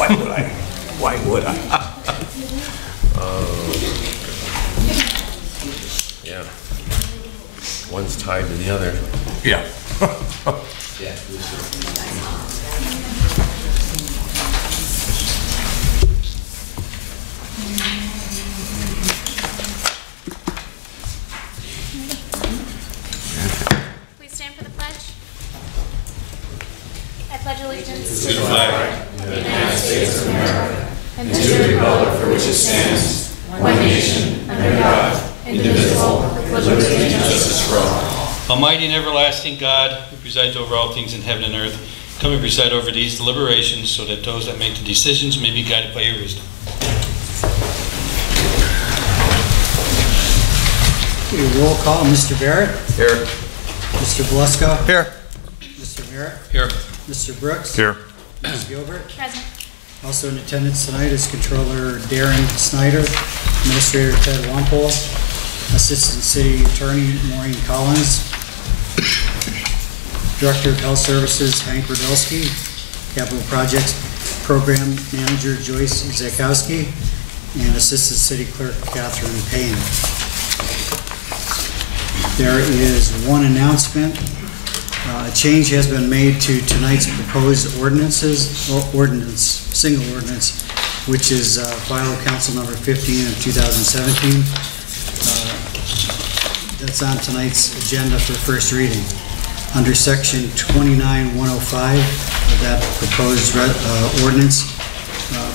Why would I? Why would I? Yeah. One's tied to the other. Yeah. Please stand for the pledge. I pledge allegiance To the flag of the United States of America and to the republic for which it stands, one nation, under God, indivisible, with liberty and justice for all. Almighty and everlasting God, who presides over all things in heaven and earth, come and preside over these deliberations so that those that make the decisions may be guided by your wisdom. Okay, roll call. Mr. Barrett? Here. Mr. Blusko? Here. Mr. Merritt? Here. Mr. Brooks? Here. Ms. Gilbert? present. Also in attendance tonight is Controller Darren Snyder, Administrator Ted Wampole, Assistant City Attorney Maureen Collins, Director of Health Services Hank Radulski, Capital Projects Program Manager Joyce Zakowski, and Assistant City Clerk Catherine Payne. There is one announcement. A change has been made to tonight's proposed single ordinance, which is file council number 15 of 2017. That's on tonight's agenda for first reading. Under section 29105 of that proposed ordinance,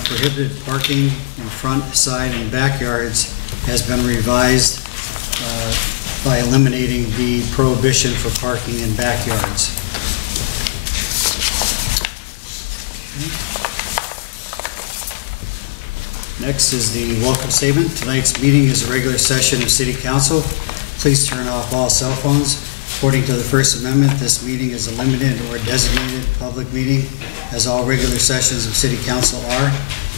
prohibited parking in front, side, and backyards has been revised by eliminating the prohibition for parking in backyards. Next is the welcome statement. Tonight's meeting is a regular session of City Council. Please turn off all cell phones. According to the First Amendment, this meeting is a limited or designated public meeting, as all regular sessions of City Council are.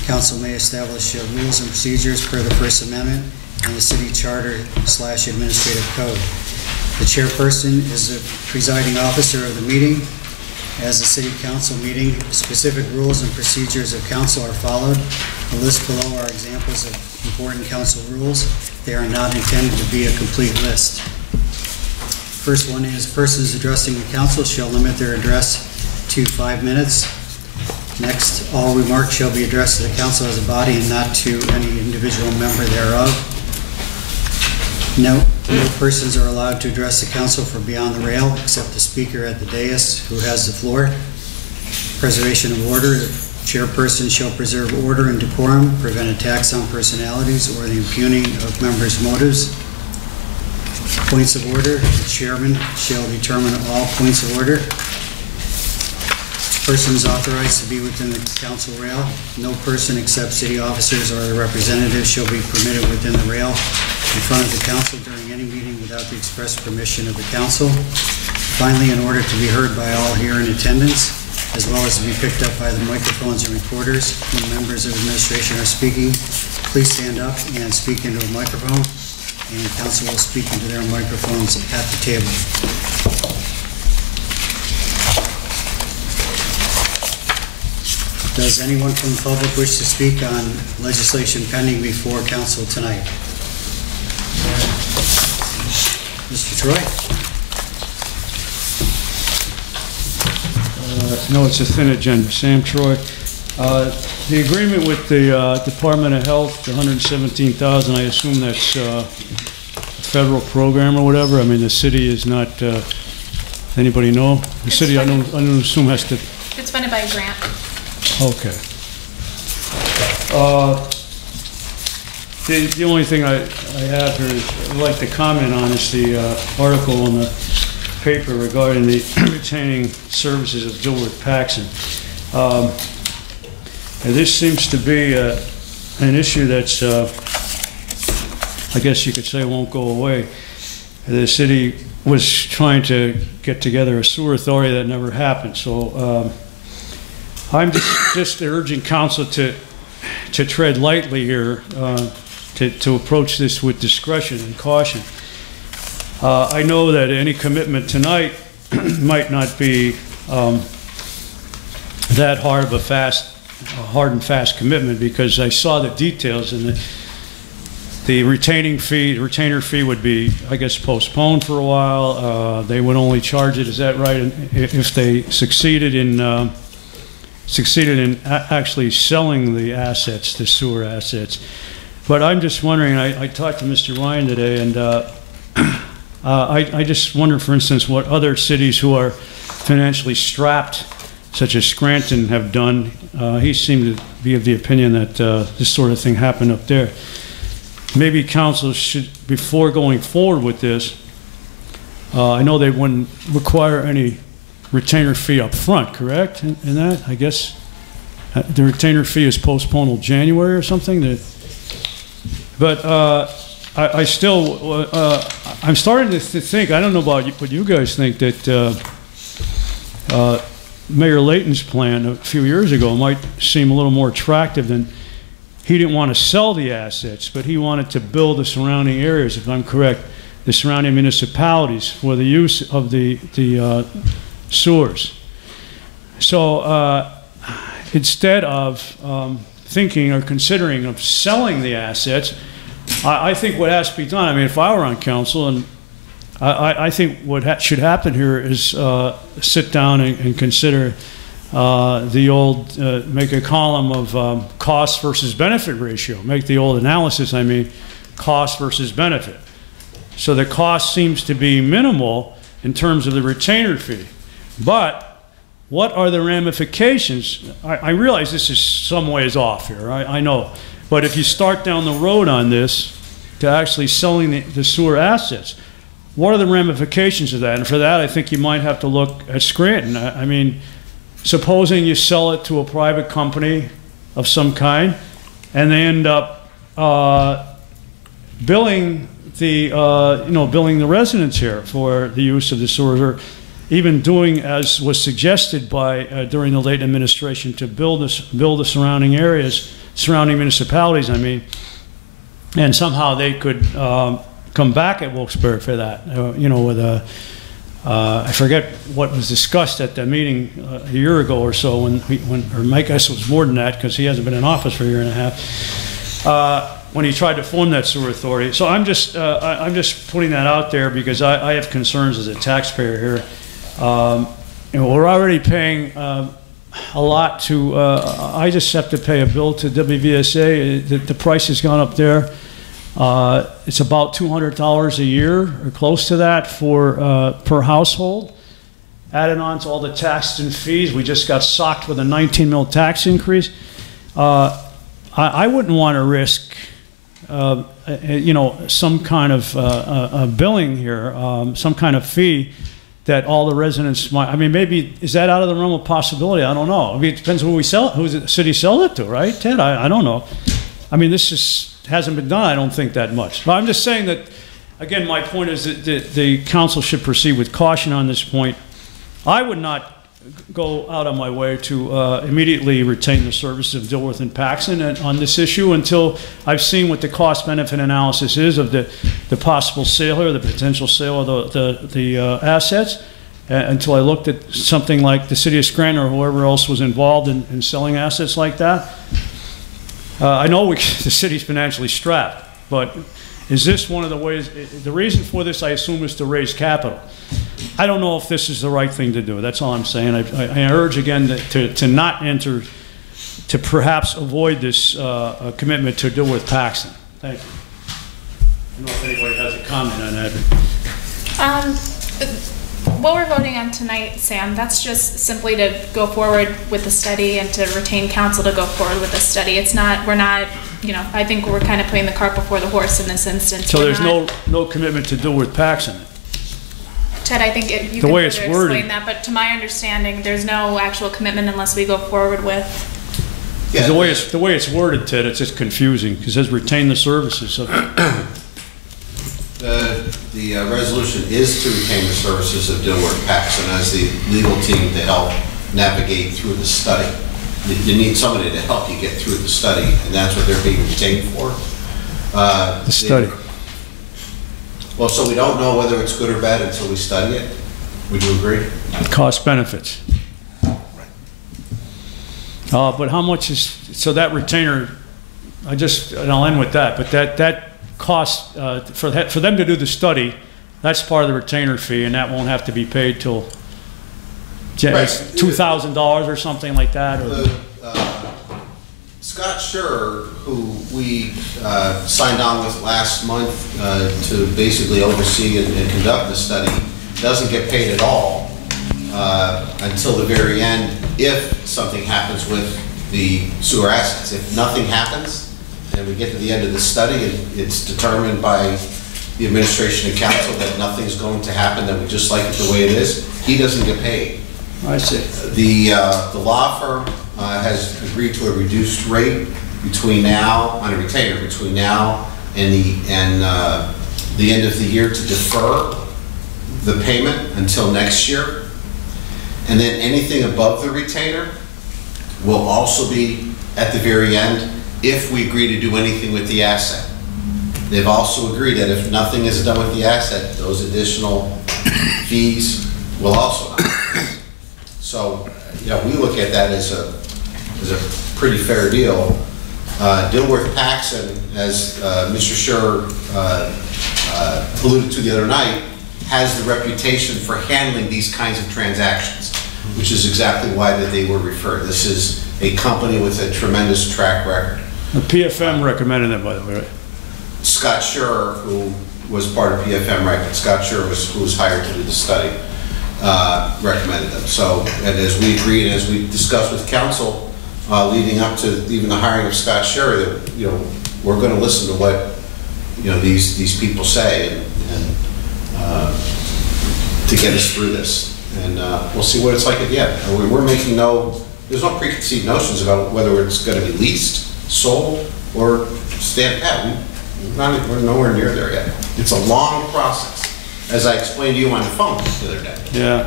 Council may establish rules and procedures per the First Amendment and the City Charter/Administrative Code. The chairperson is the presiding officer of the meeting. As a City Council meeting, specific rules and procedures of council are followed. The list below are examples of important council rules. They are not intended to be a complete list. First one is persons addressing the council shall limit their address to 5 minutes. Next, all remarks shall be addressed to the council as a body and not to any individual member thereof. No persons are allowed to address the council from beyond the rail except the speaker at the dais who has the floor. Preservation of order. The chairperson shall preserve order and decorum, prevent attacks on personalities or the impugning of members' motives. Points of order. The chairman shall determine all points of order. Persons authorized to be within the council rail. No person except city officers or their representatives shall be permitted within the rail in front of the council during any meeting without the express permission of the council. Finally, in order to be heard by all here in attendance, as well as to be picked up by the microphones and recorders when members of administration are speaking, please stand up and speak into a microphone, and council will speak into their microphones at the table. Does anyone from the public wish to speak on legislation pending before council tonight? Mr. Troy? No, it's a thin agenda. Sam Troy. The agreement with the Department of Health, the $117,000, I assume that's a federal program or whatever. I mean, the city is not, anybody know? The city, I don't assume has to. It's funded by a grant. Okay. The only thing I have here is I'd like to comment on is the article in the paper regarding the retaining services of Gilbert Paxson. And this seems to be an issue that's, I guess you could say, won't go away. The city was trying to get together a sewer authority that never happened. So I'm just urging council to tread lightly here, to approach this with discretion and caution. I know that any commitment tonight might not be that hard of a fast a hard and fast commitment, because I saw the details, and the retainer fee would be, I guess, postponed for a while. They would only charge it, is that right? And if they succeeded in actually selling the assets, the sewer assets. But I'm just wondering, I talked to Mr. Ryan today, and I just wonder, for instance, what other cities who are financially strapped, such as Scranton, have done. He seemed to be of the opinion that this sort of thing happened up there. Maybe council should, before going forward with this, I know they wouldn't require any retainer fee up front, correct? In that, I guess the retainer fee is postponed till January or something. But I still, I'm starting to think, I don't know about what you guys think, that Mayor Layton's plan a few years ago might seem a little more attractive than, he didn't want to sell the assets, but he wanted to build the surrounding areas, if I'm correct, the surrounding municipalities for the use of the sewers. So instead of thinking or considering of selling the assets, I think what has to be done, I mean, if I were on council, and I think what should happen here is sit down and consider the old, make a column of cost versus benefit ratio. Make the old analysis, I mean, cost versus benefit. So the cost seems to be minimal in terms of the retainer fee. But what are the ramifications? I realize this is some ways off here, I know. But if you start down the road on this to actually selling the sewer assets, what are the ramifications of that? And for that, I think you might have to look at Scranton. I mean, supposing you sell it to a private company of some kind, and they end up billing the billing the residents here for the use of the sewer, or even doing as was suggested by during the late administration to build the surrounding areas, surrounding municipalities, I mean, and somehow they could come back at Wilkes-Barre for that, with a. I forget what was discussed at the meeting a year ago or so, or Mike, I guess it was more than that, because he hasn't been in office for a year and a half, when he tried to form that sewer authority. So I'm just putting that out there, because I have concerns as a taxpayer here. We're already paying a lot to, I just have to pay a bill to WVSA. The price has gone up there. It's about $200 a year, or close to that, for per household. Added on to all the taxes and fees, we just got socked with a 19 mil tax increase. I wouldn't want to risk, some kind of billing here, some kind of fee that all the residents might. I mean, maybe is that out of the realm of possibility? I don't know. I mean, it depends who the city sell it to, right, Ted? I don't know. I mean, this hasn't been done, I don't think, that much. But I'm just saying that, again, my point is that the council should proceed with caution on this point. I would not go out of my way to immediately retain the services of Dilworth and Paxson on this issue until I've seen what the cost-benefit analysis is of the possible sale or the potential sale of the assets, until I looked at something like the city of Scranton or whoever else was involved in selling assets like that. I know the city's financially strapped, but is this one of the ways? The reason for this, I assume, is to raise capital. I don't know if this is the right thing to do. That's all I'm saying. I urge again to not enter, to perhaps avoid this commitment to deal with Paxson. Thank you. I don't know if anybody has a comment on that. What we're voting on tonight, Sam, that's just simply to go forward with the study and to retain counsel to go forward with the study. It's not, we're not, I think we're kind of putting the cart before the horse in this instance. So there's no commitment to deal with Paxson? Ted, I think you can further explain that, but to my understanding, there's no actual commitment unless we go forward with. Yeah, the way it's worded, Ted, it's just confusing, because it says retain the services. So. The resolution is to retain the services of Dilworth Paxson as the legal team to help navigate through the study. You need somebody to help you get through the study, and that's what they're being retained for. The study. Well, so we don't know whether it's good or bad until we study it. Would you agree? Cost benefits. But how much is, so that retainer, and I'll end with that, but that cost, for them to do the study, that's part of the retainer fee, and that won't have to be paid till Right. $2,000 or something like that? Or? Scott Schur, who we signed on with last month to basically oversee and conduct the study, doesn't get paid at all until the very end if something happens with the sewer assets. If nothing happens and we get to the end of the study and it's determined by the administration and council that nothing's going to happen, that we just like it the way it is, he doesn't get paid. I see. The law firm has agreed to a reduced rate between now, on a retainer, between now and the end of the year to defer the payment until next year. And then anything above the retainer will also be at the very end if we agree to do anything with the asset. They've also agreed that if nothing is done with the asset, those additional fees will also not. So, we look at that as a pretty fair deal. Dilworth Paxson, as Mr. Schur alluded to the other night, has the reputation for handling these kinds of transactions, which is exactly why that they were referred. This is a company with a tremendous track record. The PFM recommended it, by the way, right? Scott Schur, who was part of PFM, right, but Scott Schur who was hired to do the study, recommended them. So, and as we agreed, and as we discussed with council, leading up to even the hiring of Scott Schur, that we're going to listen to what these people say, and to get us through this, and we'll see what it's like at the end. We're making there's no preconceived notions about whether it's going to be leased, sold, or stand pat. We're nowhere near there yet. It's a long process, as I explained to you on the phone the other day. Yeah.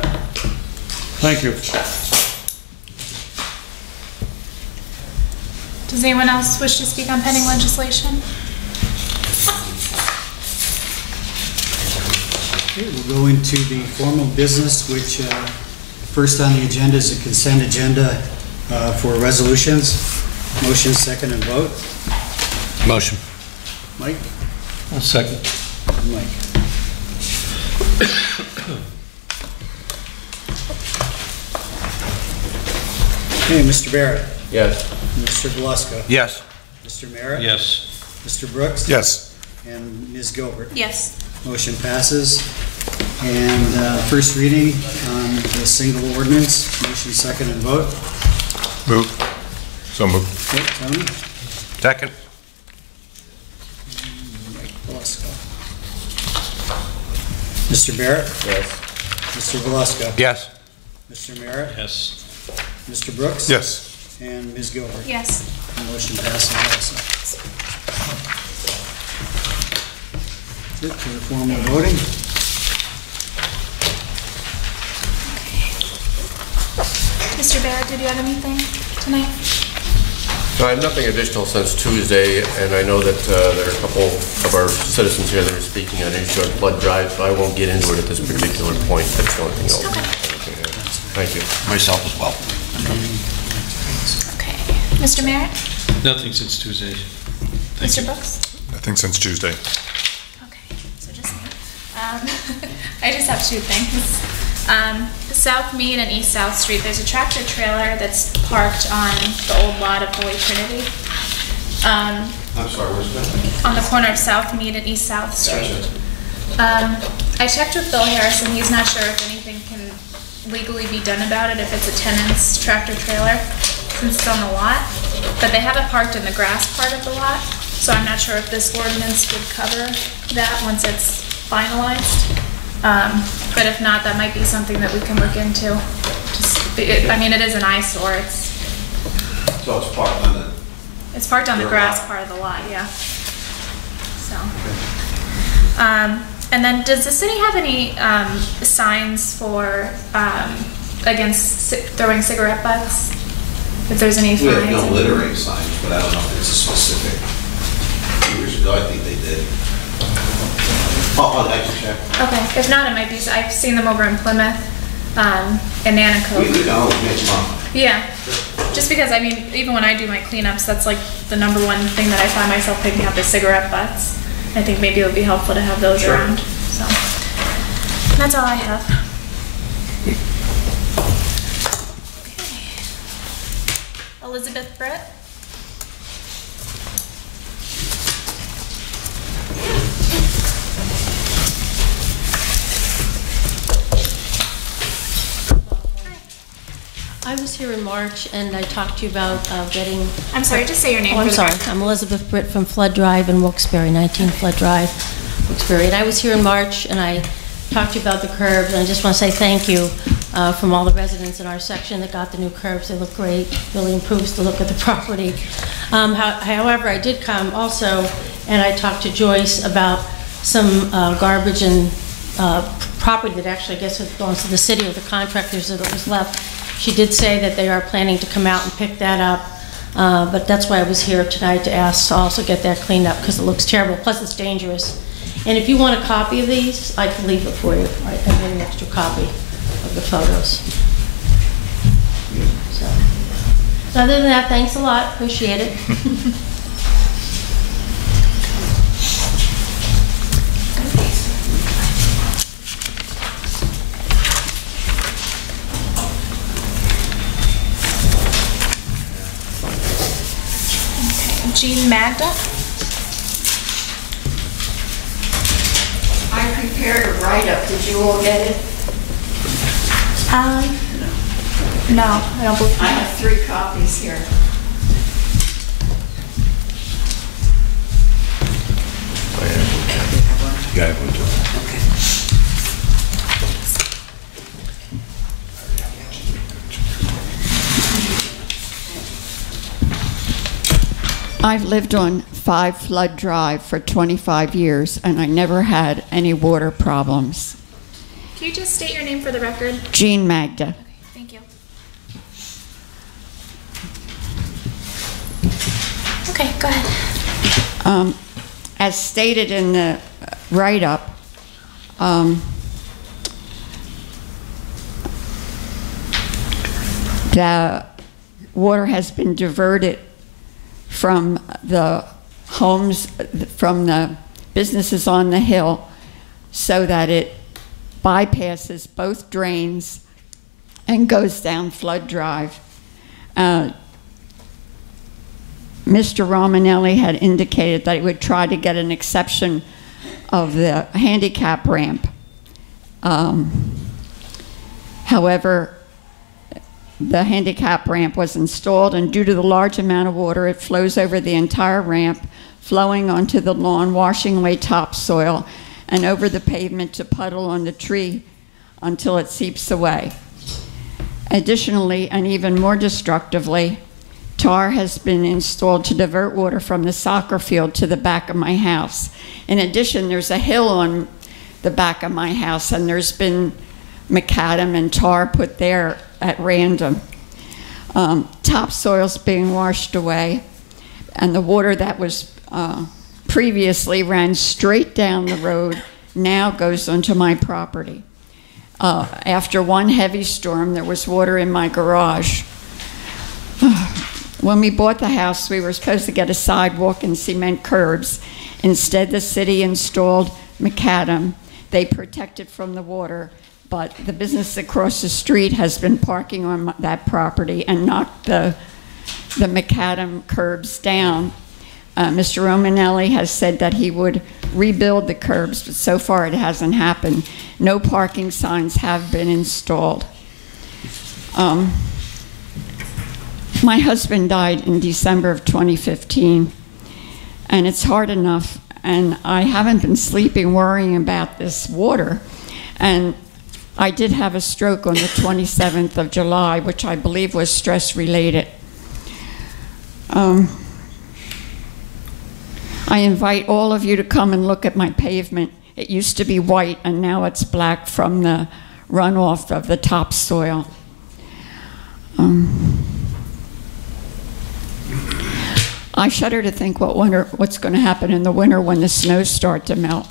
Thank you. Does anyone else wish to speak on pending legislation? Okay, we'll go into the formal business, which first on the agenda is a consent agenda for resolutions. Motion, second, and vote. Motion. Mike? I'll second. Mike. Okay, Mr. Barrett. Yes. Mr. Beluska. Yes. Mr. Merritt. Yes. Mr. Brooks. Yes. And Ms. Gilbert. Yes. Motion passes. And first reading on the single ordinance. Motion, second, and vote. Move. So moved. Okay, Tony. Second. Mike Beluska. Mr. Barrett. Yes. Mr. Beluska. Yes. Mr. Merritt. Yes. Mr. Brooks. Yes. And Ms. Gilbert. Yes. Motion passes also. That's it for the formal voting. Mr. Barrett, did you have anything tonight? So I have nothing additional since Tuesday, and I know that there are a couple of our citizens here that are speaking on issue of blood drive, so I won't get into it at this particular point. That's the only thing else. Thank you. Myself as well. Okay. Mr. Merritt? Nothing since Tuesday. Thank Mr. you. Brooks? Nothing since Tuesday. Okay, so just me. I just have two things. South Mead and East South Street, there's a tractor trailer that's parked on the old lot of Holy Trinity. I'm sorry, where's that? On the corner of South Mead and East South Street. Gotcha. I checked with Bill Harrison. He's not sure if anything can legally be done about it if it's a tenant's tractor trailer, since it's on the lot. But they have it parked in the grass part of the lot, so I'm not sure if this ordinance would cover that once it's finalized. But if not, that might be something that we can look into. I mean, it is an eyesore. So it's parked on the... It's parked on the grass part of the lot, yeah. So. And then, does the city have any signs for against throwing cigarette butts? If there's any We have fines? no littering signs, but I don't know if it's a specific. Years ago, I think they did. Oh, I can check. Okay, if not, it might be. I've seen them over in Plymouth, and Nanaco. We can always make them up. Yeah, just because, I mean, even when I do my cleanups, that's like the number one thing that I find myself picking up is cigarette butts. I think maybe it would be helpful to have those around, so. That's all I have. Okay. Elizabeth Brett? I was here in March and I talked to you about getting... I'm sorry, just say your name. Oh, I'm for the sorry. record. I'm Elizabeth Britt from Flood Drive in Wilkes-Barre, 19 Flood Drive, Wilkes-Barre. And I was here in March and I talked to you about the curbs, and I just want to say thank you from all the residents in our section that got the new curbs. They look great, really improves the look of the property. However, I did come also and I talked to Joyce about some garbage and property that actually I guess it belongs to the city or the contractors that was left. She did say that they are planning to come out and pick that up, but that's why I was here tonight to ask to also get that cleaned up because it looks terrible, plus it's dangerous. And if you want a copy of these, I can leave it for you. I have an extra copy of the photos. So other than that, thanks a lot, appreciate it. Jean Magda? I prepared a write-up. Did you all get it? No, I don't believe I have 3 copies here. You have one too. I've lived on 5 Flood Drive for 25 years, and I never had any water problems. Can you just state your name for the record? Jean Magda. Okay, thank you. Okay, go ahead. As stated in the write-up, the water has been diverted from the homes, from the businesses on the hill, so that it bypasses both drains and goes down Flood Drive. Mr. Romanelli had indicated that he would try to get an exception of the handicap ramp. However, the handicap ramp was installed, and due to the large amount of water, it flows over the entire ramp, flowing onto the lawn, washing away topsoil, and over the pavement to puddle on the tree until it seeps away. Additionally, and even more destructively, tar has been installed to divert water from the soccer field to the back of my house. In addition, there's a hill on the back of my house, and there's been macadam and tar put there at random. Topsoil's being washed away, and the water that was previously ran straight down the road now goes onto my property. After one heavy storm, there was water in my garage. When we bought the house, we were supposed to get a sidewalk and cement curbs. Instead, the city installed macadam. They protected from the water, but the business across the street has been parking on that property and knocked the macadam curbs down. Mr. Romanelli has said that he would rebuild the curbs, but so far it hasn't happened. No parking signs have been installed. My husband died in December of 2015, and it's hard enough, and I haven't been sleeping worrying about this water. And I did have a stroke on the 27th of July, which I believe was stress-related. I invite all of you to come and look at my pavement. It used to be white, and now it's black from the runoff of the topsoil. I shudder to think what's going to happen in the winter when the snows start to melt,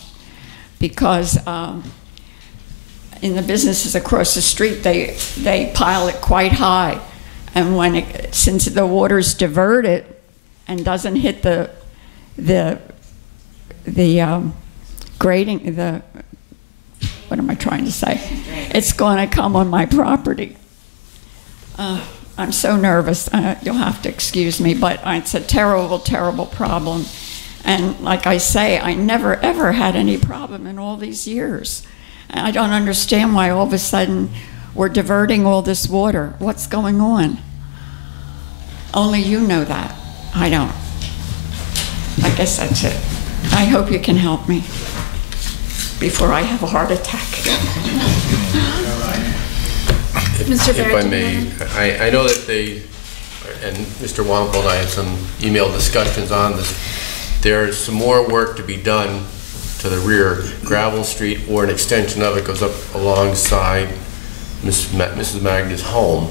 because in the businesses across the street, they pile it quite high, And since the water's diverted and doesn't hit the grading, what am I trying to say? It's going to come on my property. I'm so nervous. You'll have to excuse me, but it's a terrible, terrible problem. And like I say, I never, ever had any problem in all these years. And I don't understand why all of a sudden we're diverting all this water. What's going on? Only you know that. I don't. I guess that's it. I hope you can help me before I have a heart attack. Mr. Barrett, If I may, I know that they, and Mr. Wonkel and I had some email discussions on this. There's some more work to be done to the rear. Gravel Street, or an extension of it, goes up alongside Mrs. Magna's home.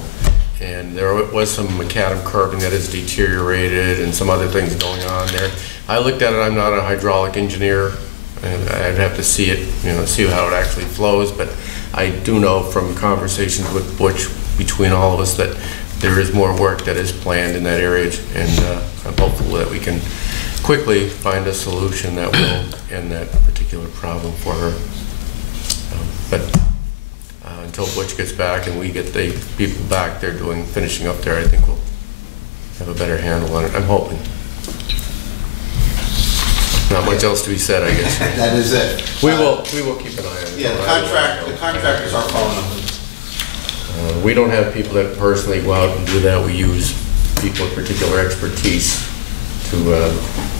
And there was some macadam curbing that is deteriorated and some other things going on there. I looked at it, I'm not a hydraulic engineer, and I'd have to see it, see how it actually flows, but I do know from conversations with Butch between all of us that there is more work that is planned in that area, and I'm hopeful that we can quickly find a solution that will end that particular problem for her. But until Butch gets back and we get the people back there finishing up there, I think we'll have a better handle on it. I'm hoping. Not much else to be said, I guess. That is it. We will keep an eye on it. Yeah, the contractors are following up. We don't have people that personally go out and do that. We use people with particular expertise to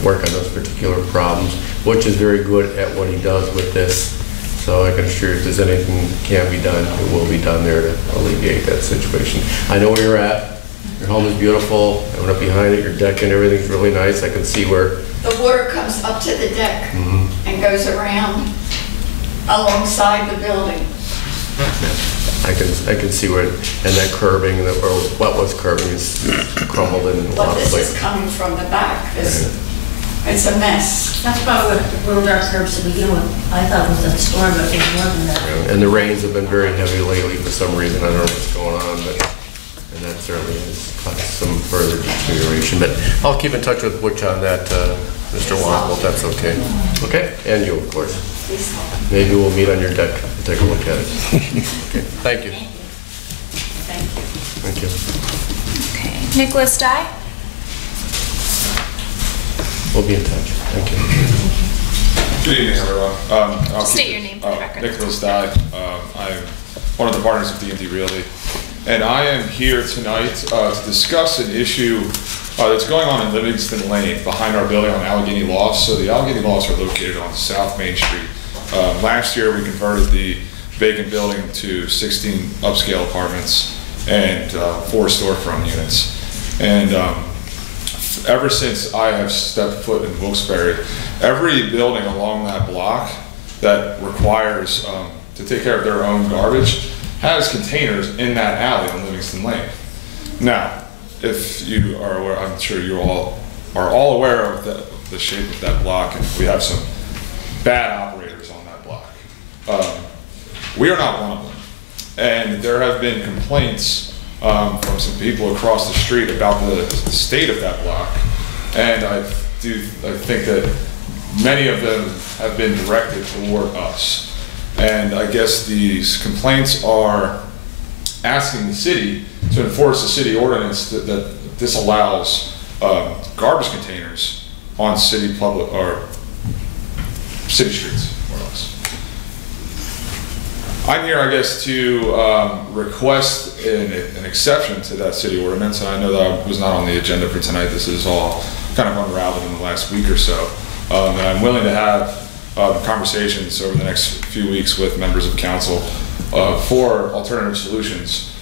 work on those particular problems. Butch is very good at what he does with this, so I can assure you if there's anything that can be done, it will be done there to alleviate that situation. I know where you're at. Your home is beautiful. I went up behind it. Your deck and everything's really nice. I can see where the water comes up to the deck and goes around alongside the building. I can see where, and that curbing, or what was curbing, is crumbled in a lot of places. But this is coming from the back. It's a mess. That's probably what ruled our curbs to begin with. I thought it was a storm, but it was more than that. And the rains have been very heavy lately for some reason. I don't know what's going on, and that certainly has caused some further deterioration. But I'll keep in touch with Butch on that, Mr. Wonkel, if that's okay. Okay, and you, of course. Maybe we'll meet on your deck and take a look at it. Okay, thank you. Thank you. Okay. Nicholas Dye? We'll be in touch. Thank you. Good evening, everyone. State your name for the record. Nicholas Dye. I'm one of the partners of D&D Realty. And I am here tonight to discuss an issue that's going on in Livingston Lane behind our building on Allegheny Lofts. So the Allegheny Lofts are located on South Main Street. Last year we converted the vacant building to 16 upscale apartments and 4 storefront units. And ever since I have stepped foot in Wilkes-Barre, every building along that block that requires to take care of their own garbage has containers in that alley on Livingston Lane. Now, if you are aware, I'm sure you all are aware of the shape of that block, and we have some bad operators on that block. We are not one of them. And there have been complaints from some people across the street about the state of that block. And I think that many of them have been directed toward us. And I guess these complaints are asking the city to enforce the city ordinance that disallows garbage containers on city public or city streets, more or less. I'm here, I guess, to request an exception to that city ordinance, and I know that was not on the agenda for tonight. This is all kind of unraveled in the last week or so, and I'm willing to have conversations over the next few weeks with members of council for alternative solutions.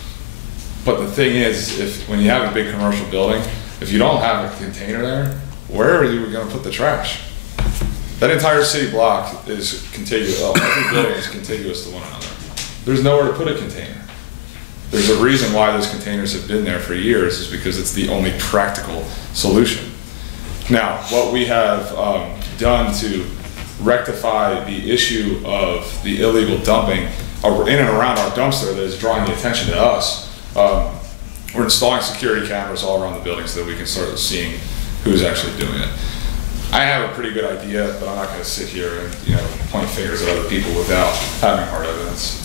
But the thing is, when you have a big commercial building, if you don't have a container there, where are you going to put the trash? That entire city block is contiguous. Every building is contiguous to one another. There's nowhere to put a container. There's a reason why those containers have been there for years, is because it's the only practical solution. Now, what we have done to rectify the issue of the illegal dumping in and around our dumpster that is drawing the attention to us, we're installing security cameras all around the building so that we can start seeing who's actually doing it. I have a pretty good idea, but I'm not going to sit here and point fingers at other people without having hard evidence.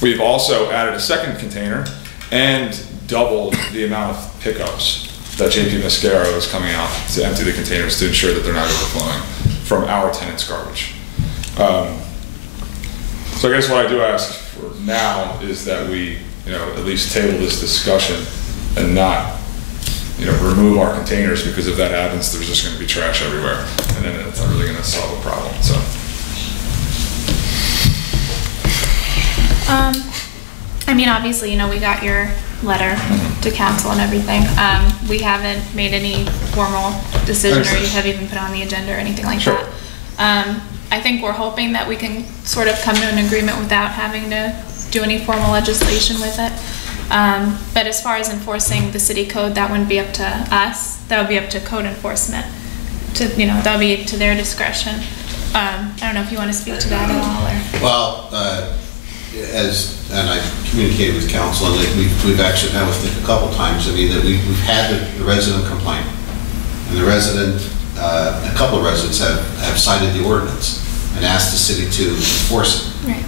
We've also added a second container and doubled the amount of pickups that JP Mascaro is coming out to empty the containers to ensure that they're not overflowing from our tenants' garbage. So I guess what I do ask for now is that we, at least table this discussion and not, remove our containers, because if that happens, there's just going to be trash everywhere, and then it's not really going to solve the problem. So. I mean, obviously, we got your letter to council and everything. We haven't made any formal decision, or you haven't even put on the agenda or anything like Sure. that. I think we're hoping that we can sort of come to an agreement without having to do any formal legislation with it. But as far as enforcing the city code, that wouldn't be up to us. That would be up to code enforcement. That would be to their discretion. I don't know if you want to speak to that at all, or. Well, and I communicated with council, and we've actually met with Nick a couple times. I mean, that we've had the resident complain, and the resident, a couple of residents have cited the ordinance and asked the city to enforce it. Right.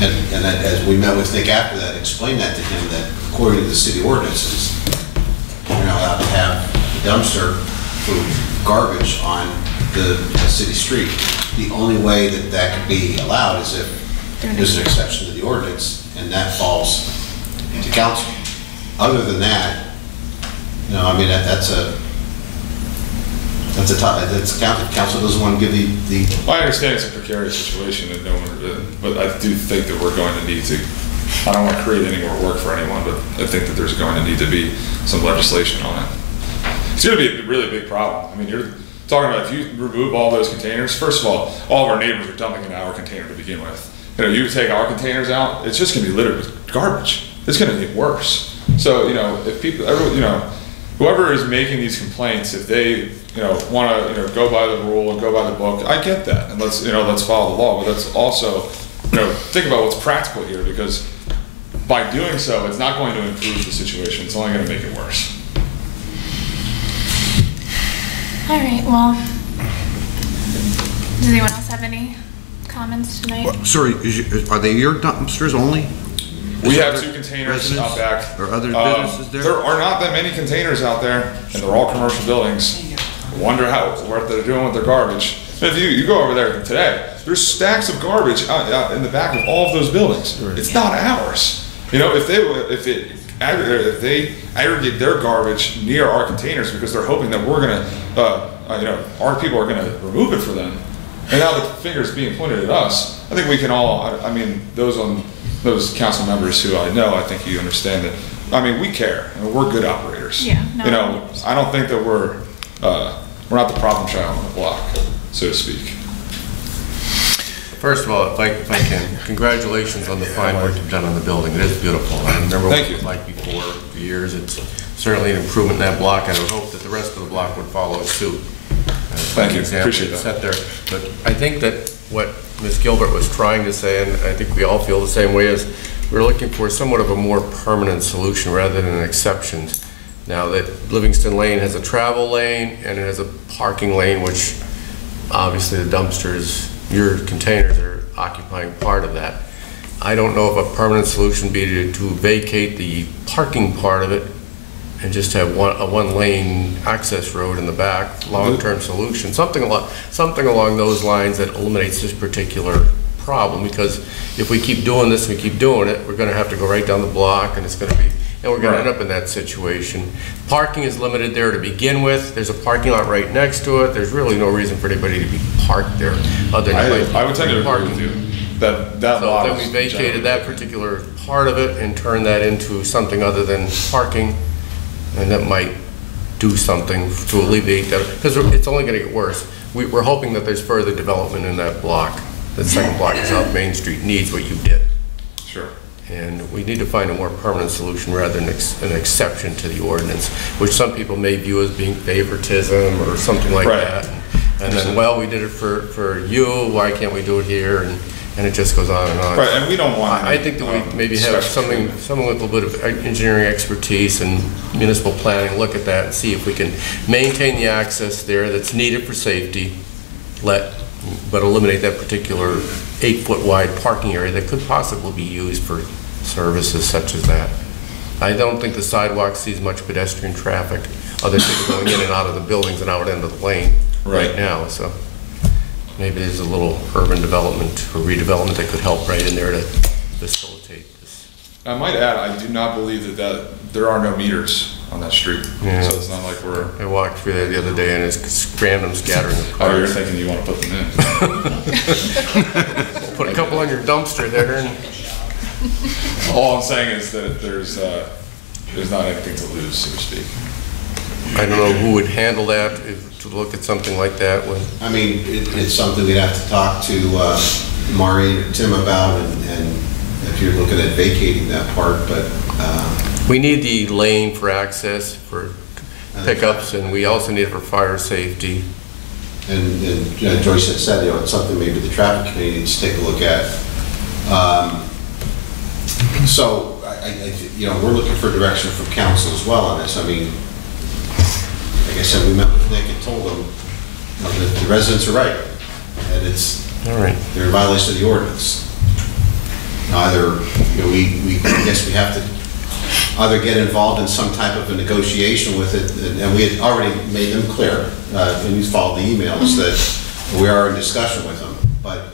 And as we met with Nick after that, explained that to him that according to the city ordinances, you're not allowed to have a dumpster for garbage on the city street. The only way that could be allowed is if there's an exception to the ordinance, and that falls to council. Other than that, I mean, that's council doesn't want to give the. I understand it's a precarious situation, and but I do think that we're going to need to. I don't want to create any more work for anyone, but I think that there's going to need to be some legislation on it. It's going to be a really big problem. I mean, you're talking about if you remove all those containers. First of all of our neighbors are dumping in our container to begin with. You take our containers out, it's just going to be littered with garbage. It's going to get worse. So, if people, whoever is making these complaints, if they, want to, go by the rule and go by the book, I get that, and let's follow the law. But let's also, think about what's practical here, because by doing so, it's not going to improve the situation. It's only going to make it worse. All right. Well, does anyone else have any comments tonight? Well, sorry, are they your dumpsters only? We have two containers out back. Or other businesses there? There are not that many containers out there, and they're all commercial buildings. I wonder what they're doing with their garbage. If you go over there today, there's stacks of garbage out in the back of all of those buildings. Right. It's not ours. If they aggregate their garbage near our containers because they're hoping that we're gonna, our people are gonna remove it for them, and now the finger's being pointed at us. I think we can all. I mean, those council members who I know, I think you understand that. I mean, we care. I mean, we're good operators. Yeah. No, I don't think that we're not the problem child on the block, so to speak. First of all, if I can, congratulations on the fine work you've done on the building. It is beautiful. I remember what it was like before for years. It's certainly an improvement in that block, and I would hope that the rest of the block would follow suit. Thank you. Appreciate that. Set there. But I think that what Ms. Gilbert was trying to say, and I think we all feel the same way, is we're looking for somewhat of a more permanent solution rather than exceptions. Now that Livingston Lane has a travel lane and it has a parking lane, which obviously the dumpsters, your containers are occupying part of that. I don't know if a permanent solution would be to vacate the parking part of it and just have a one-lane access road in the back, long-term solution, something along those lines that eliminates this particular problem. Because if we keep doing this and we keep doing it, we're going to have to go right down the block, and it's going to be, and we're going to end up in that situation. Parking is limited there to begin with. There's a parking lot right next to it. There's really no reason for anybody to be parked there, other than I would tend to agree with you. That lot. So then we vacated that particular part of it and turned that into something other than parking. And that might do something to alleviate that, because it's only going to get worse. We're hoping that there's further development in that block. The second block of South Main Street needs what you did. Sure. And we need to find a more permanent solution rather than an exception to the ordinance, which some people may view as being favoritism or something like that. And then, well, we did it for you, why can't we do it here? And and it just goes on and on. Right, and we don't want. I think that we maybe have someone with a little bit of engineering expertise and municipal planning look at that and see if we can maintain the access there that's needed for safety, but eliminate that particular 8-foot wide parking area that could possibly be used for services such as that. I don't think the sidewalk sees much pedestrian traffic, other people going in and out of the buildings and out into the lane right now. So maybe there's a little urban development or redevelopment that could help right in there to facilitate this. I might add, I do not believe that there are no meters on that street. Yeah. So it's not like we're... I walked through there the other day and it's random scattering of cars. Oh, you're thinking you want to put them in. Put a couple on your dumpster there and... All I'm saying is that there's not anything to lose, so to speak. I don't know who would handle that, to look at something like that. I mean, it's something we'd have to talk to Maureen or Tim about, and if you're looking at vacating that part, but... we need the lane for access for pickups, and we also need it for fire safety. And Joyce had said, it's something maybe the traffic committee needs to take a look at. So, we're looking for direction from council as well on this. I mean, like I said, we met with Nick and told them that the residents are right, and they're in violation of the ordinance. Either, I guess we have to either get involved in some type of a negotiation with it, and we had already made them clear, and you followed the emails, that we are in discussion with them. But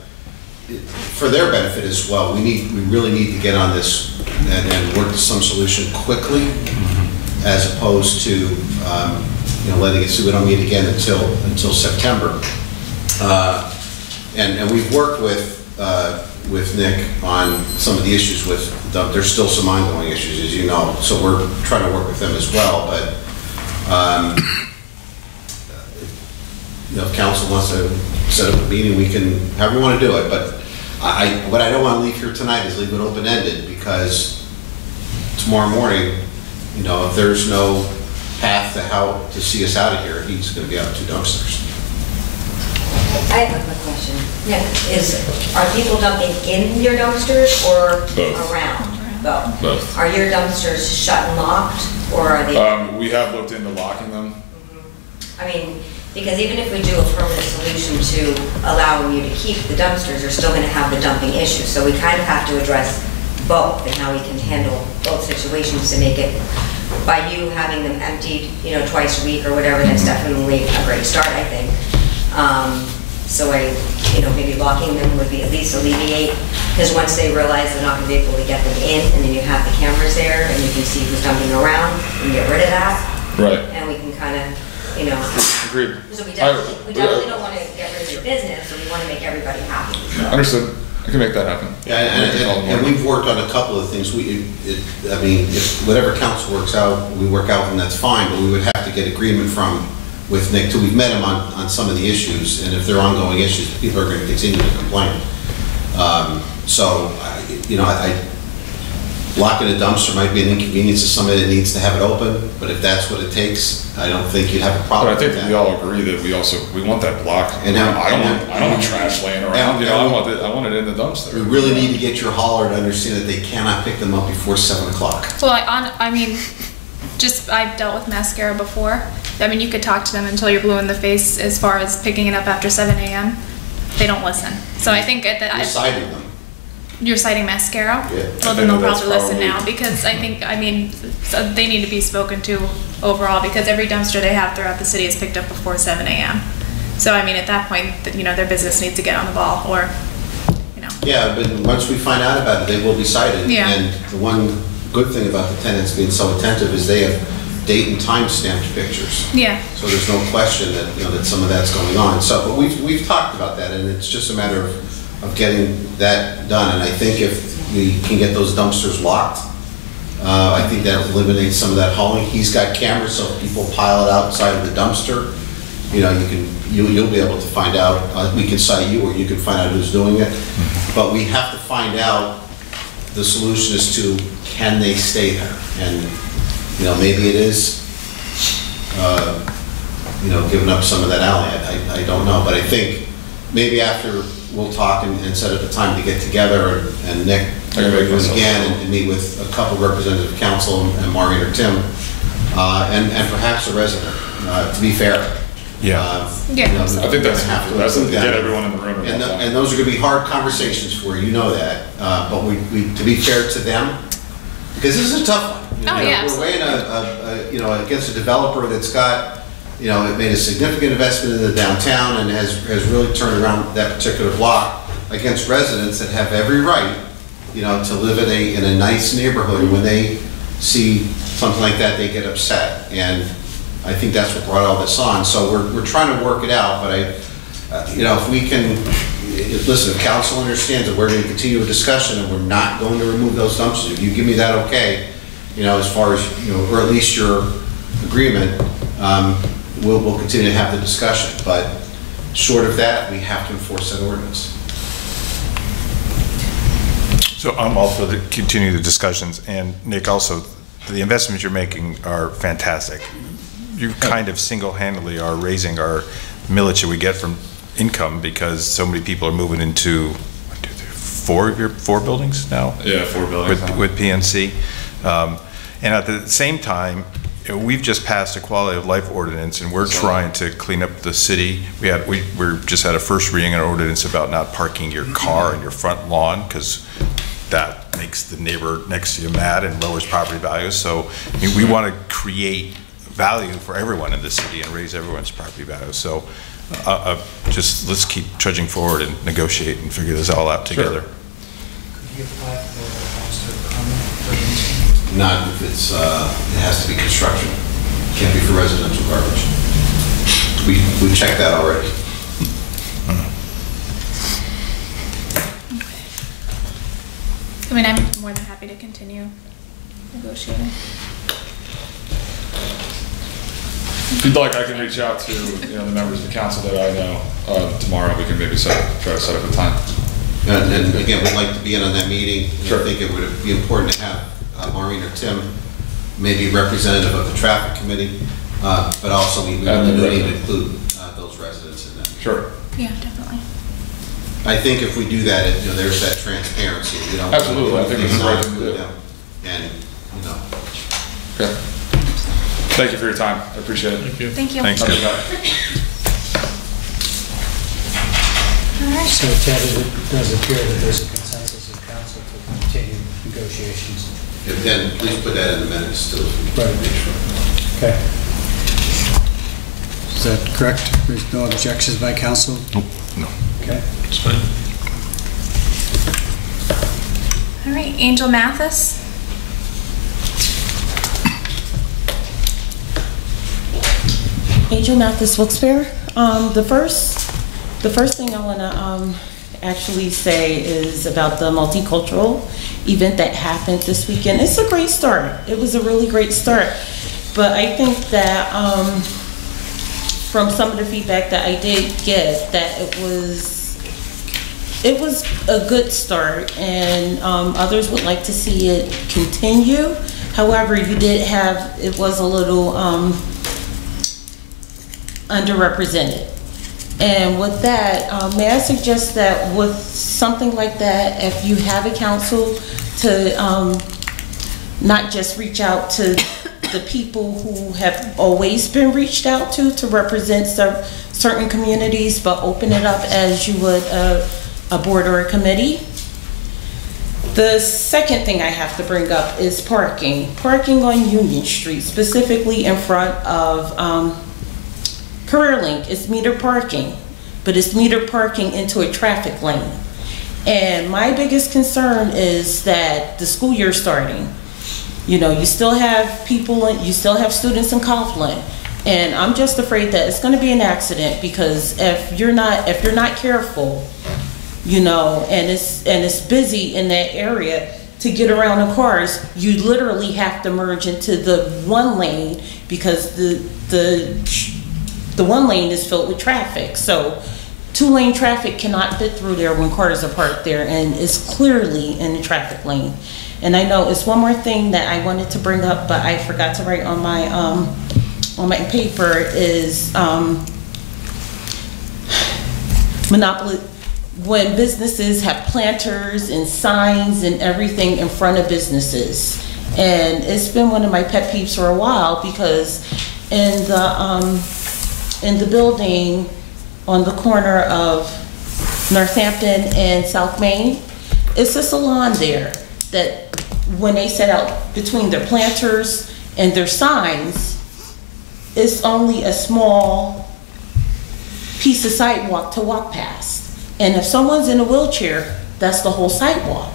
for their benefit as well, we really need to get on this and work to some solution quickly, as opposed to letting it see. We don't meet again until September. And we've worked with Nick on some of the issues with them. There's still some ongoing issues, as you know, so we're trying to work with them as well. But if council wants to set up a meeting, we can, however we want to do it. But what I don't want to leave here tonight is leave it open-ended, because tomorrow morning, if there's no path to how to see us out of here, he's going to be out 2 dumpsters. I have a quick question. Yeah, are people dumping in your dumpsters or both? Around? Both. Both. Are your dumpsters shut and locked, or are they? We have looked into locking them. I mean, because even if we do a permanent solution to allowing you to keep the dumpsters, you're still going to have the dumping issue. So we kind of have to address both and how we can handle both situations to make it, by you having them emptied, twice a week or whatever, that's definitely a great start, I think. So maybe locking them would be at least alleviate, because once they realize they're not going to be able to get them in, and then you have the cameras there, and you can see who's dumping around, and get rid of that. Right. And we can kind of, Agreed. So we definitely don't want to get rid of your business, so we want to make everybody happy. So. Understood. I can make that happen. Yeah, and we've worked on a couple of things. I mean, if whatever council works out, we work out, and that's fine, but we would have to get agreement with Nick, till we've met him on some of the issues, and if they're ongoing issues, people are going to continue to complain. Blocking a dumpster might be an inconvenience to somebody that needs to have it open, but if that's what it takes, I don't think you'd have a problem with that. But I think we all agree that we want that blocked. And I don't want trash laying around. I want it in the dumpster. We really need to get your hauler to understand that they cannot pick them up before 7 o'clock. Well, I've dealt with mascara before. I mean, you could talk to them until you're blue in the face as far as picking it up after 7 a.m. They don't listen. So I think You're citing them. You're citing mascara? Yeah. Well, then they'll probably listen now, because so they need to be spoken to overall, because every dumpster they have throughout the city is picked up before 7 a.m. So, at that point, their business needs to get on the ball, or, Yeah, but once we find out about it, they will be cited. Yeah. And the one good thing about the tenants being so attentive is they have date and time stamped pictures. Yeah. So there's no question that, that some of that's going on. So, but we've talked about that, and it's just a matter of getting that done. And I think if we can get those dumpsters locked, I think that eliminates some of that hauling. He's got cameras, so if people pile it outside of the dumpster, you'll be able to find out. We can cite you, or you can find out who's doing it. But we have to find out the solution as to, can they stay there? And maybe it is giving up some of that alley. I don't know, but I think maybe after we'll talk and set up a time to get together, and Nick can do it again and meet with a couple representatives of council and Maureen or Tim, and perhaps a resident, to be fair. Yeah. Yeah, I think that's to get everyone in the room. And those are going to be hard conversations for you, you know that. But we to be fair to them, because this is a tough one. We're weighing against a developer that's got, it made a significant investment in the downtown and has really turned around that particular block against residents that have every right, to live in a nice neighborhood. When they see something like that, they get upset. And I think that's what brought all this on. So we're trying to work it out, but if we can, listen, if council understands that we're going to continue a discussion and we're not going to remove those dumpsters, if you give me that okay, as far as, or at least your agreement, we'll continue to have the discussion. But short of that, we have to enforce that ordinance. So I'm all for continue the discussions, and Nick, also, the investments you're making are fantastic. You kind of single-handedly are raising our millage that we get from income, because so many people are moving into four buildings now? Yeah, 4 buildings with PNC. And at the same time, we've just passed a quality of life ordinance, and we're trying to clean up the city. We just had a first reading on an ordinance about not parking your car in your front lawn, because that makes the neighbor next to you mad and lowers property values. So we want to create value for everyone in the city and raise everyone's property value. So just let's keep trudging forward and negotiate and figure this all out together. Could you apply for permit? Not if it's, it has to be construction. It can't be for residential garbage. We checked that already. I mean, I'm more than happy to continue negotiating. If you'd like, I can reach out to the members of the council that I know tomorrow. We can maybe try to set up a time. And again, we'd like to be in on that meeting. Sure. I think it would be important to have Maureen or Tim, maybe representative of the traffic committee, but also we need to include those residents in that. Sure. Yeah, definitely. I think if we do that, there's that transparency. Absolutely, I think it's the right thing to do. And Okay. Thank you for your time. I appreciate it. Thank you. Thank you. Thanks, All right. So Ted, it does appear that there's a consensus in council to continue negotiations. then please put that in the minutes too. Right. Okay. Is that correct? There's no objections by council? Nope. No. Okay. It's fine. All right, Angel Mathis. Angel Mathis, Wilkes-Barre. The first thing I want to actually say is about the multicultural event that happened this weekend. It's a great start. It was a really great start, but I think that from some of the feedback that I did get, that it was a good start, and others would like to see it continue. However, it was a little underrepresented. And with that, may I suggest that with something like that, if you have a council, to not just reach out to the people who have always been reached out to represent certain communities, but open it up as you would a board or a committee. The second thing I have to bring up is parking. Parking on Union Street, specifically in front of CareerLink. Is meter parking, but it's meter parking into a traffic lane. And my biggest concern is that the school year starting, you still have you still have students in Coughlin, and I'm just afraid that it's going to be an accident, because if you're not careful, and it's busy in that area, to get around the cars, you literally have to merge into the one lane, because the one lane is filled with traffic. So 2-lane traffic cannot fit through there when cars are parked there, and it's clearly in the traffic lane. And I know it's one more thing that I wanted to bring up, but I forgot to write on my paper, is when businesses have planters and signs and everything in front of businesses. And it's been one of my pet peeves for a while, because in the building on the corner of Northampton and South Main, it's a salon there that when they set out between their planters and their signs, it's only a small piece of sidewalk to walk past. And if someone's in a wheelchair, that's the whole sidewalk.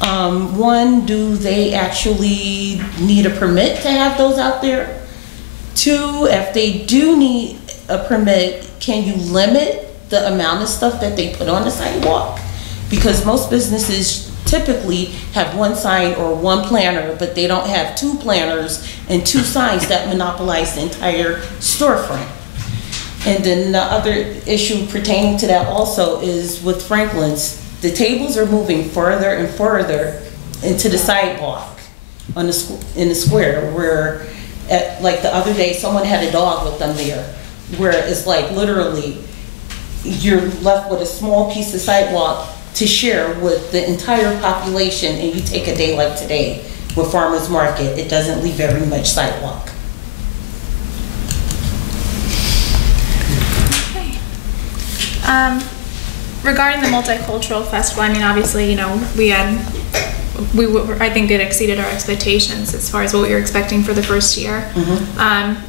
One, do they actually need a permit to have those out there? Two, if they do need a permit, can you limit the amount of stuff that they put on the sidewalk? Because most businesses typically have one sign or one planter, but they don't have two planters and two signs that monopolize the entire storefront. And then the other issue pertaining to that also is with Franklin's, the tables are moving further and further into the sidewalk in the square, where like the other day, someone had a dog with them there, where it's like literally you're left with a small piece of sidewalk to share with the entire population, and you take a day like today with Farmers Market, it doesn't leave very much sidewalk. Regarding the multicultural festival, I mean, obviously, you know, I think it exceeded our expectations as far as what we were expecting for the first year.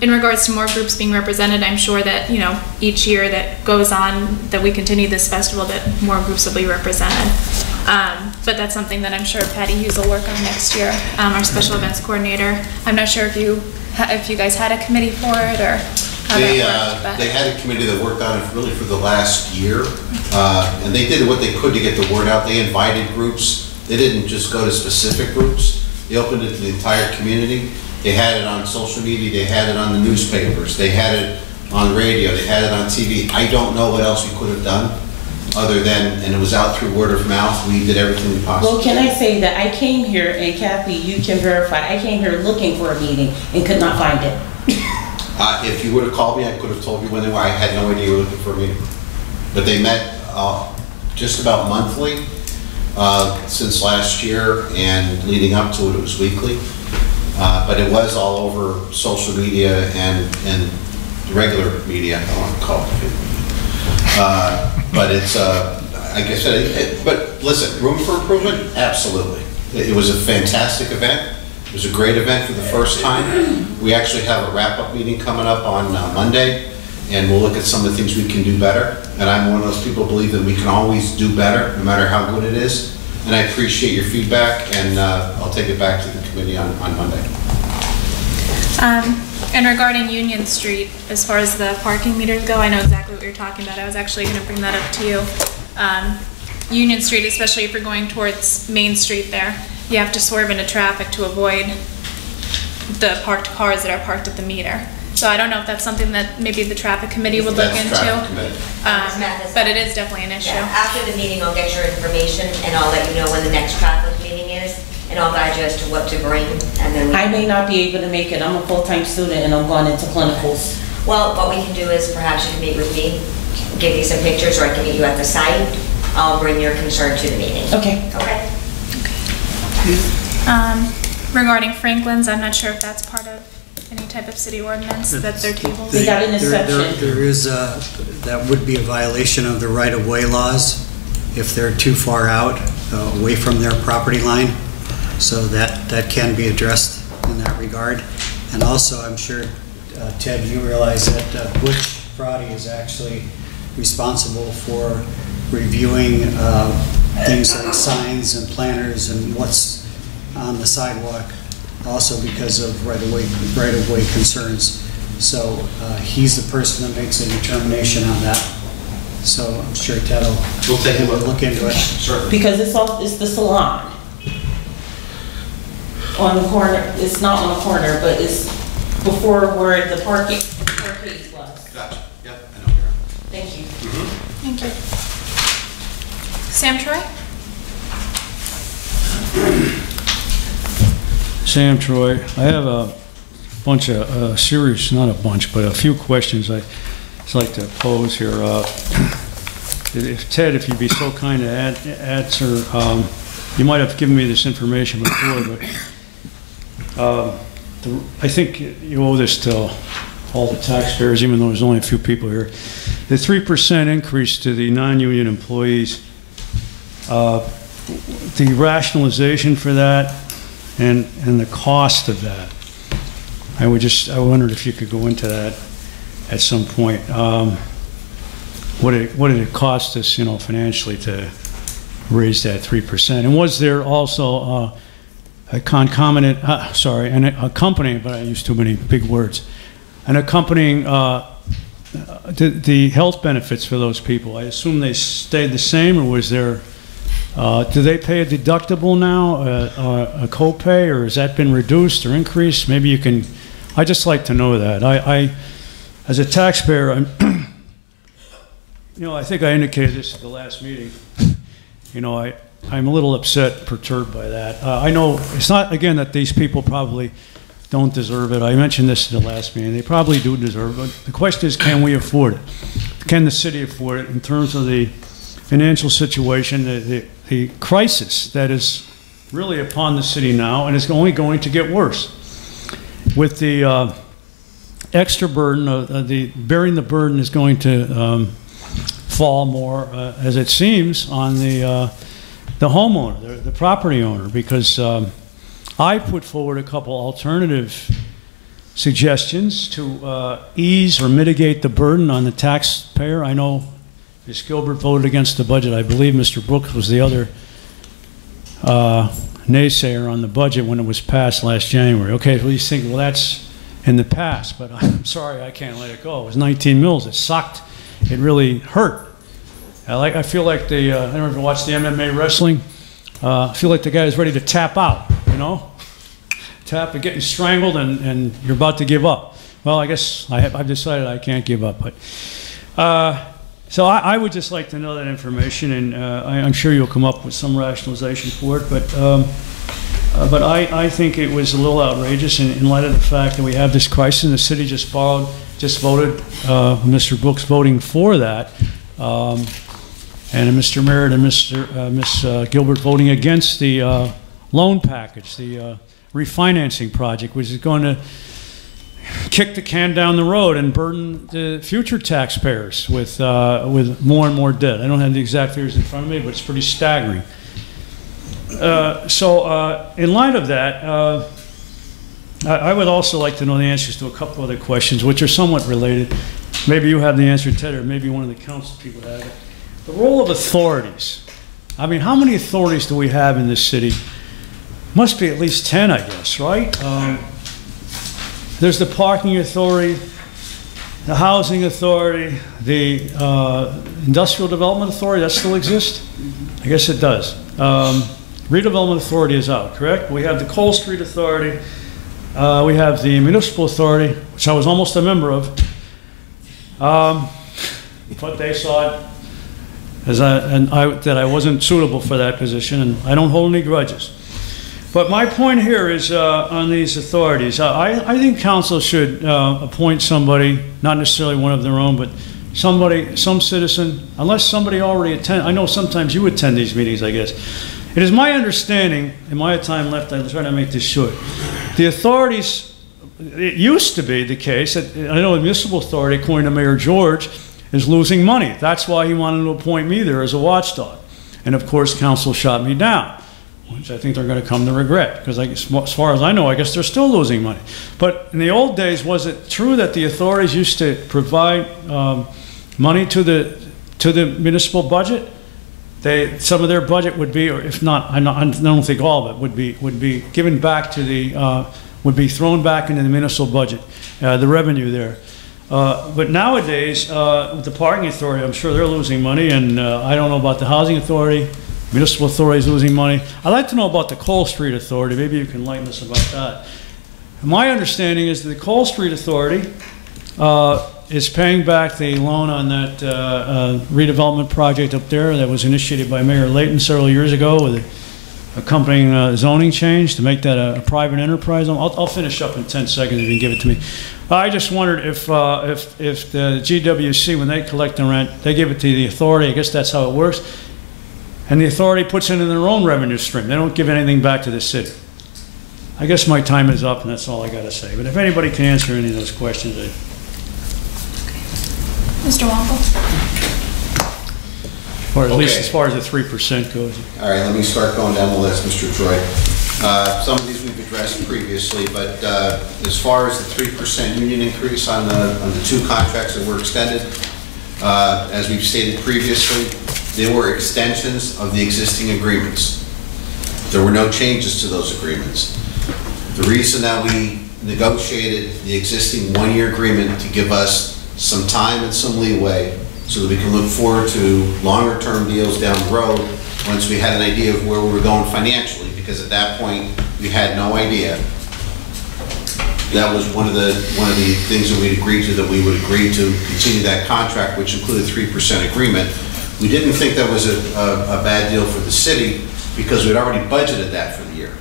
In regards to more groups being represented, I'm sure that, you know, each year that goes on, that we continue this festival, that more groups will be represented. But that's something that I'm sure Patty Hughes will work on next year, our special events coordinator. I'm not sure if you guys had a committee for it, or they had a committee that worked on it really for the last year, and they did what they could to get the word out. They invited groups. They didn't just go to specific groups. They opened it to the entire community. They had it on social media. They had it on the newspapers. They had it on radio. They had it on TV. I don't know what else we could have done other than, and it was out through word of mouth. We did everything we possibly could. Well, can I say that I came here, and Kathy, you can verify, I came here looking for a meeting and could not find it. If you would have called me, I could have told you when they were. I had no idea you were looking for a meeting. But they met just about monthly since last year, and leading up to it, it was weekly. But it was all over social media and regular media, I don't want to call it. But it's, like I said, but listen, room for improvement? Absolutely. It was a fantastic event. It was a great event for the first time. We actually have a wrap-up meeting coming up on Monday, and we'll look at some of the things we can do better. And I'm one of those people who believe that we can always do better, no matter how good it is. And I appreciate your feedback, and I'll take it back to the committee on Monday. And regarding Union Street, as far as the parking meters go, I know exactly what you're talking about. I was actually going to bring that up to you. Union Street, especially if you're going towards Main Street there, you have to swerve into traffic to avoid the parked cars that are parked at the meter. So I don't know if that's something that maybe the traffic committee would look into. But it is definitely an issue. Yeah, after the meeting, I'll get your information, and I'll let you know when the next traffic meeting is, and I'll guide you as to what to bring, and then I may not be able to make it. I'm a full-time student, and I'm going into clinicals. Well, what we can do is perhaps you can meet with me, give you some pictures, or I can meet you at the site. I'll bring your concern to the meeting. Okay. Okay. Regarding Franklin's, I'm not sure if that's part of any type of city ordinance, that their tables. They got an exception. There is that would be a violation of the right-of-way laws if they're too far out, away from their property line. So that can be addressed in that regard. And also, I'm sure, Ted, you realize that Butch Fraudy is actually responsible for reviewing things like signs and planters and what's on the sidewalk, also because of right-of-way concerns. So he's the person that makes a determination on that. So I'm sure Ted will take a look into it. Certainly. Because it's the salon on the corner. It's not on the corner, but it's before where the parking was. Gotcha. Yep, I know. Thank you. Thank you. Sam Troy? Sam Troy. I have a bunch of series, not a bunch, but a few questions I'd like to pose here. if Ted, if you'd be so kind to answer, you might have given me this information before, but I think you owe this to all the taxpayers, even though there's only a few people here. The 3% increase to the non-union employees, the rationalization for that and the cost of that. I wondered if you could go into that at some point. What did it cost us, financially to raise that 3%? And was there also a concomitant, an accompanying, but I used too many big words, an accompanying the health benefits for those people? I assume they stayed the same, or was there, do they pay a deductible now, a copay, or has that been reduced or increased? Maybe you can, I'd just like to know that. I as a taxpayer, I think I indicated this at the last meeting. I'm a little upset, perturbed by that. I know it's not, again, that these people probably don't deserve it. I mentioned this at the last meeting. They probably do deserve it. But the question is, can we afford it? Can the city afford it in terms of the financial situation, the crisis that is really upon the city now, and it's only going to get worse with the extra burden of bearing the burden is going to fall more, as it seems, on the homeowner, the property owner, because I put forward a couple alternative suggestions to ease or mitigate the burden on the taxpayer. I know Ms. Gilbert voted against the budget. I believe Mr. Brooks was the other naysayer on the budget when it was passed last January. Okay, well, you think, well, that's in the past, but I'm sorry, I can't let it go. It was 19 mils. It sucked. It really hurt. I feel like I don't know if you watch the MMA wrestling. I feel like the guy is ready to tap out, Tap and getting strangled, and you're about to give up. Well, I guess I've decided I can't give up. But so I would just like to know that information, and I'm sure you'll come up with some rationalization for it. But I think it was a little outrageous in light of the fact that we have this crisis, and the city just voted, Mr. Brooks voting for that, and Mr. Merritt and Ms. Gilbert voting against the loan package, the refinancing project, which is going to kick the can down the road and burden the future taxpayers with more and more debt. I don't have the exact figures in front of me, but it's pretty staggering. So in light of that, I would also like to know the answers to a couple other questions, which are somewhat related. Maybe you have the answer, Ted, or maybe one of the council people have it. The role of authorities. I mean, how many authorities do we have in this city? Must be at least 10, I guess, right? There's the parking authority, the housing authority, the industrial development authority. That still exists? I guess it does. Redevelopment authority is out, correct? We have the Cole Street Authority. We have the municipal authority, which I was almost a member of. But they saw it as that I wasn't suitable for that position, and I don't hold any grudges. But my point here is on these authorities. I think council should appoint somebody, not necessarily one of their own, but some citizen, unless somebody already attend. I know sometimes you attend these meetings, I guess. It is my understanding, in my time left, I'm trying to make this short. The authorities, it used to be the case that, I know the municipal authority, according to Mayor George, is losing money. That's why he wanted to appoint me there as a watchdog. And of course, council shot me down, which I think they're going to come to regret, because as far as I know, I guess they're still losing money. But in the old days, was it true that the authorities used to provide money to the municipal budget? Some of their budget would be, or if not, I don't think all of it would be given back to the would be thrown back into the municipal budget, the revenue there. But nowadays, with the parking authority, I'm sure they're losing money, and I don't know about the housing authority. Municipal authority is losing money. I'd like to know about the Cole Street Authority. Maybe you can enlighten us about that. My understanding is that the Cole Street Authority is paying back the loan on that redevelopment project up there that was initiated by Mayor Layton several years ago with accompanying zoning change to make that a private enterprise. I'll finish up in 10 seconds if you can give it to me. I just wondered if the GWC, when they collect the rent, they give it to the authority. I guess that's how it works. And the authority puts it in their own revenue stream. They don't give anything back to the city. I guess my time is up, and that's all I got to say. But if anybody can answer any of those questions, Mr. Wample? or at least as far as the 3% goes. All right, let me start going down the list, Mr. Troy. Some of these we've addressed previously, but as far as the 3% union increase on the 2 contracts that were extended, as we've stated previously, they were extensions of the existing agreements. There were no changes to those agreements. The reason that we negotiated the existing 1-year agreement to give us some time and some leeway so that we can look forward to longer term deals down the road once we had an idea of where we were going financially, because at that point we had no idea. That was one of the things that we'd agreed to, that we would agree to continue that contract, which included a 3% agreement. We didn't think that was a bad deal for the city because we'd already budgeted that for the year.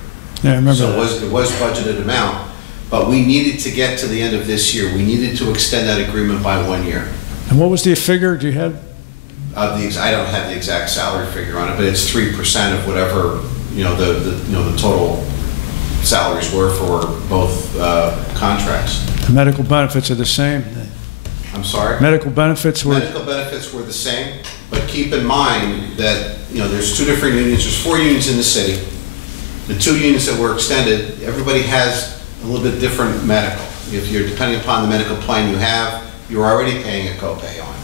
Yeah, I remember so that. it was budgeted amount, but we needed to get to the end of this year. We needed to extend that agreement by 1 year. And what was the figure? Do you have? I don't have the exact salary figure on it, but it's 3% of whatever the total salaries were for both contracts. The medical benefits are the same. I'm sorry? Medical benefits were? Medical benefits were the same, but keep in mind that, there's 2 different unions. There's 4 unions in the city. The 2 unions that were extended, everybody has a little bit different medical. If you're depending upon the medical plan you have, you're already paying a copay on.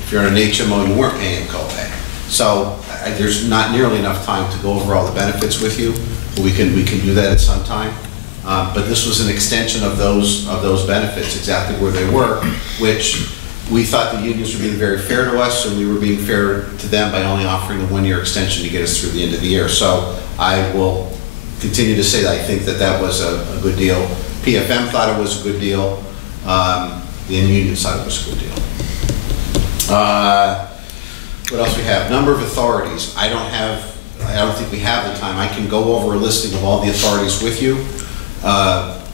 If you're on an HMO, you weren't paying a copay. So there's not nearly enough time to go over all the benefits with you. We can do that at some time. But this was an extension of those benefits, exactly where they were, which we thought the unions were being very fair to us, and we were being fair to them by only offering a 1-year extension to get us through the end of the year. So I will continue to say that I think that was a good deal. PFM thought it was a good deal. The union thought it was a good deal. What else we have? Number of authorities. I don't think we have the time. I can go over a listing of all the authorities with you.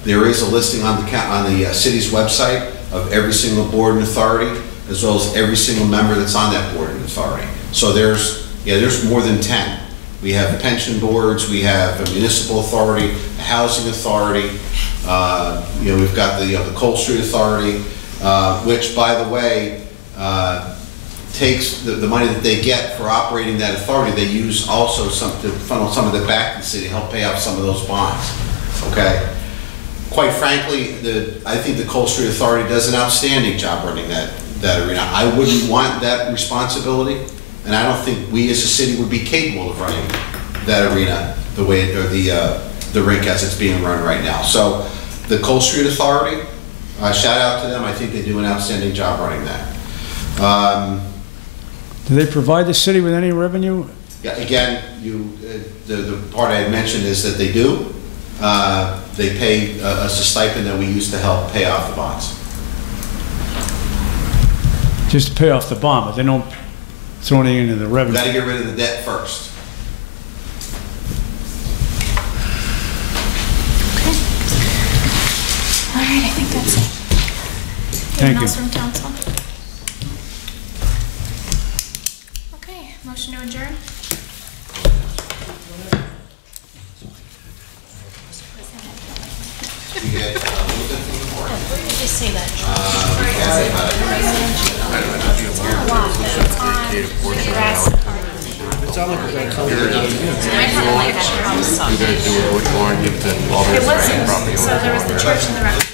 There is a listing on the city's website of every single board and authority, as well as every single member that's on that board and authority. So there's more than 10. We have pension boards, we have a municipal authority, a housing authority, we've got the Cole Street Authority, which, by the way, takes the money that they get for operating that authority. They use also to funnel some of it back to the city, help pay off some of those bonds. Okay. Quite frankly, I think the Cole Street Authority does an outstanding job running that arena. I wouldn't want that responsibility, and I don't think we as a city would be capable of running that arena the way, or the rink as it's being run right now. So the Cole Street Authority, shout out to them. I think they do an outstanding job running that. Do they provide the city with any revenue? Yeah, again, the part I had mentioned is that they do. They pay us a stipend that we use to help pay off the bonds. Just to pay off the bond, but they don't throw anything into the revenue. We've got to get rid of the debt first. Okay. All right, I think that's it. Thank you. Anything else from council? Okay, motion to adjourn. Just say that. It's all like a color. You guys do it, which one? Give it to all the property owners. So there was the church and the rec.